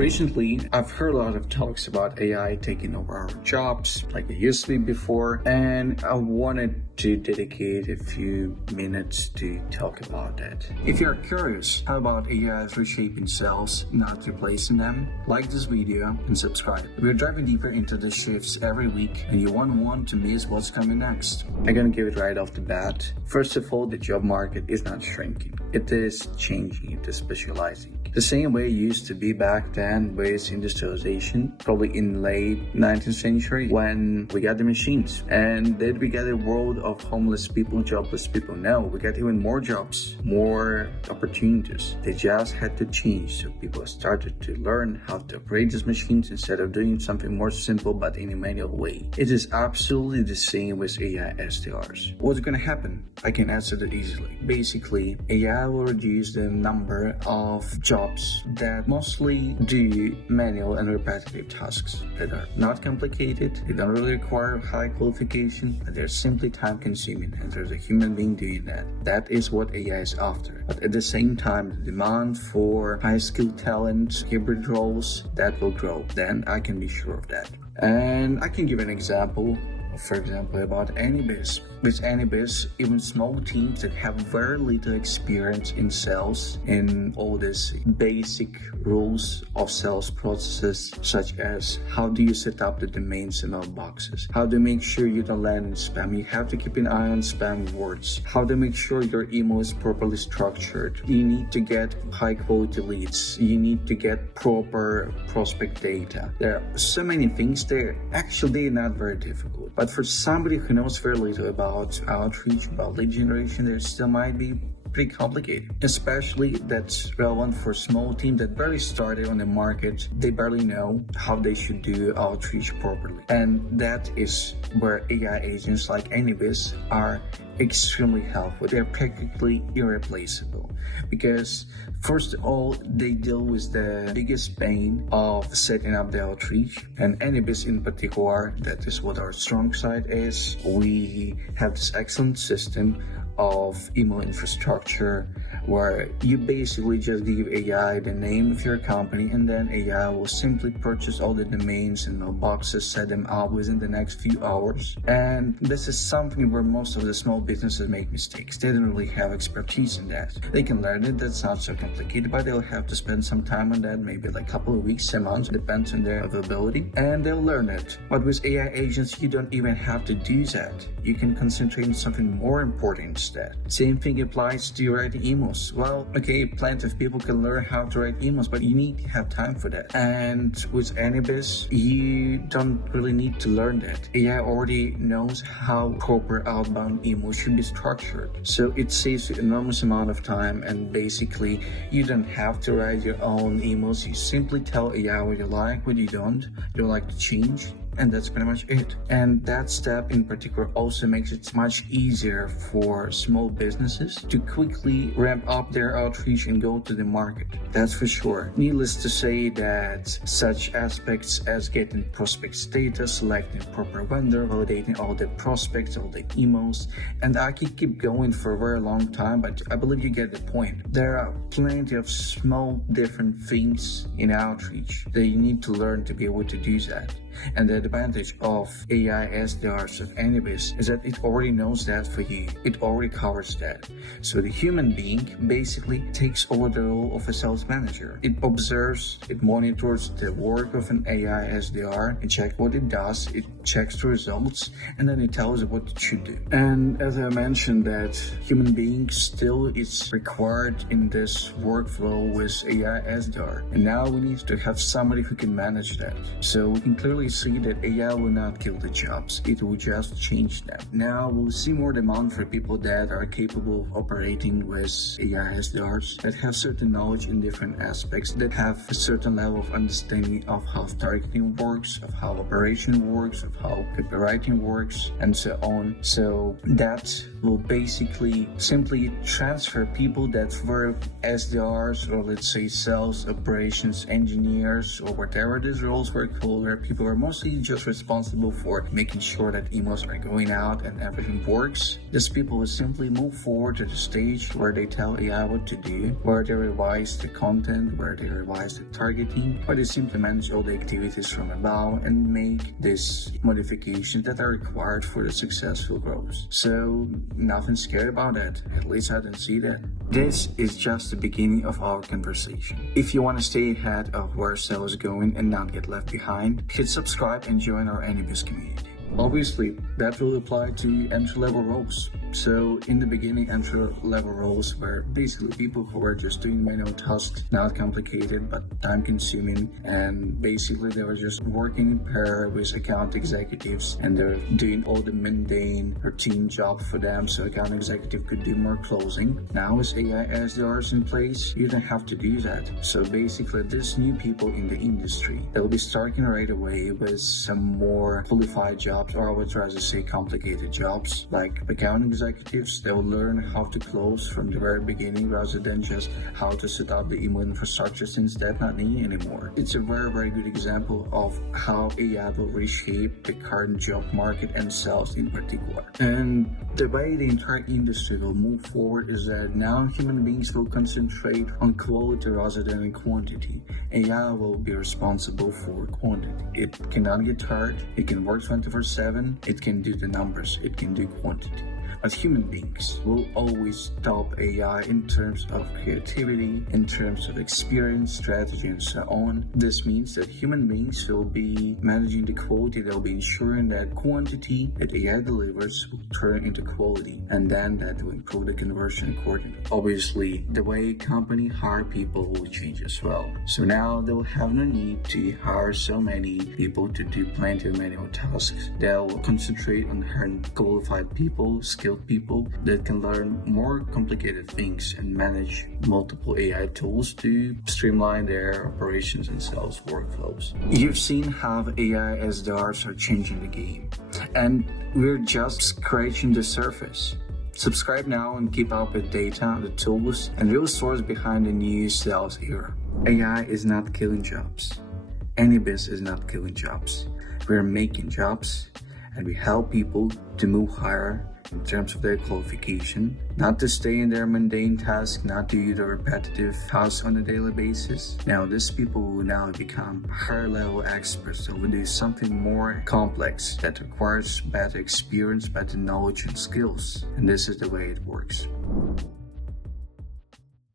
Recently, I've heard a lot of talks about AI taking over our jobs like it used to be before, and I wanted to dedicate a few minutes to talk about that. If you're curious how about AI is reshaping sales, not replacing them, like this video and subscribe. We're diving deeper into the shifts every week, and you won't want to miss what's coming next. I'm gonna give it right off the bat. First of all, the job market is not shrinking. It is changing, it is specializing. The same way it used to be back then with industrialization, probably in late 19th century when we got the machines. And then we got a world of homeless people, jobless people. Now we got even more jobs, more opportunities. They just had to change. So people started to learn how to operate these machines instead of doing something more simple but in a manual way. It is absolutely the same with AI SDRs. What's going to happen? I can answer that easily. Basically, AI will reduce the number of jobs that mostly do manual and repetitive tasks that are not complicated, they don't really require high qualification, but they're simply time consuming, and there's a human being doing that. That is what AI is after. But at the same time, the demand for high skilled talent, hybrid roles, that will grow. Then I can be sure of that. And I can give an example. For example, about AnyBiz. With AnyBiz, even small teams that have very little experience in sales, in all these basic rules of sales processes, such as how do you set up the domains and mailboxes, how to make sure you don't land in spam, you have to keep an eye on spam words, how to make sure your email is properly structured, you need to get high quality leads, you need to get proper prospect data. There are so many things there. Actually, they're not very difficult. But for somebody who knows very little about outreach, about lead generation, there still might be pretty complicated. Especially that's relevant for small team that barely started on the market. They barely know how they should do outreach properly. And that is where AI agents like AnyBiz are extremely helpful. They're practically irreplaceable because first of all, they deal with the biggest pain of setting up the outreach, and AnyBiz in particular, that is what our strong side is. We have this excellent system of email infrastructure where you basically just give AI the name of your company, and then AI will simply purchase all the domains and mailboxes, set them up within the next few hours. And this is something where most of the small businesses make mistakes. They don't really have expertise in that. They can learn it, that's not so complicated, but they'll have to spend some time on that, maybe like a couple of weeks, a month, depends on their availability, and they'll learn it. But with AI agents, you don't even have to do that. You can concentrate on something more important instead. Same thing applies to writing emails. Well, okay, plenty of people can learn how to write emails, but you need to have time for that. And with AnyBiz, you don't really need to learn that. AI already knows how proper outbound emails should be structured. So it saves you an enormous amount of time, and basically you don't have to write your own emails. You simply tell AI what you like, what you don't like to change. And that's pretty much it. And that step in particular also makes it much easier for small businesses to quickly ramp up their outreach and go to the market. That's for sure. Needless to say that such aspects as getting prospects data, selecting proper vendor, validating all the prospects, all the emails, and I could keep going for a very long time, but I believe you get the point. There are plenty of small different things in outreach that you need to learn to be able to do that. And the advantage of AI SDRs of AnyBiz is that it already knows that for you. It already covers that. So the human being basically takes over the role of a sales manager. It observes, it monitors the work of an AI SDR, it checks what it does, it checks the results, and then it tells it what it should do. And as I mentioned, that human being still is required in this workflow with AI SDR. And now we need to have somebody who can manage that. So we can clearly see that AI will not kill the jobs, it will just change them. Now we'll see more demand for people that are capable of operating with AI SDRs, that have certain knowledge in different aspects, that have a certain level of understanding of how targeting works, of how operation works, of how copywriting works, and so on. So that will basically simply transfer people that were SDRs, or let's say sales operations engineers, or whatever these roles were called, where people are mostly really just responsible for making sure that emails are going out and everything works. These people will simply move forward to the stage where they tell AI what to do, where they revise the content, where they revise the targeting, or they simply manage all the activities from above and make these modifications that are required for the successful growth. So nothing scary about that. At least I don't see that. This is just the beginning of our conversation. If you want to stay ahead of where sales is going and not get left behind, hit subscribe and join our AnyBiz community. Obviously, that will apply to entry-level roles. So in the beginning, entry-level roles were basically people who were just doing manual tasks, not complicated but time-consuming, and basically they were just working in pair with account executives and they're doing all the mundane routine job for them so account executive could do more closing. Now with AI SDRs in place, you don't have to do that. So basically there's new people in the industry. They'll be starting right away with some more qualified jobs, or I would try to say complicated jobs, like account executives. They'll learn how to close from the very beginning rather than just how to set up the email infrastructure, since that's not needed anymore. It's a very good example of how AI will reshape the current job market and sales in particular. And the way the entire industry will move forward is that now human beings will concentrate on quality rather than in quantity. AI will be responsible for quantity. It cannot get tired, it can work 24/7, it can do the numbers, it can do quantity. But human beings will always top AI in terms of creativity, in terms of experience, strategy, and so on. This means that human beings will be managing the quality, they'll be ensuring that quantity that AI delivers will turn into quality, and then that will improve the conversion accordingly. Obviously, the way company hire people will change as well. So now they'll have no need to hire so many people to do plenty of manual tasks. They'll concentrate on hiring qualified people, skilled people that can learn more complicated things and manage multiple AI tools to streamline their operations and sales workflows. You've seen how AI SDRs are changing the game, and we're just scratching the surface. Subscribe now and keep up with data, the tools, and real stories behind the new sales era. AI is not killing jobs. AnyBiz is not killing jobs. We're making jobs, and we help people to move higher in terms of their qualification, not to stay in their mundane task, not to do the repetitive tasks on a daily basis. Now, these people will now become higher level experts that will do something more complex that requires better experience, better knowledge and skills. And this is the way it works.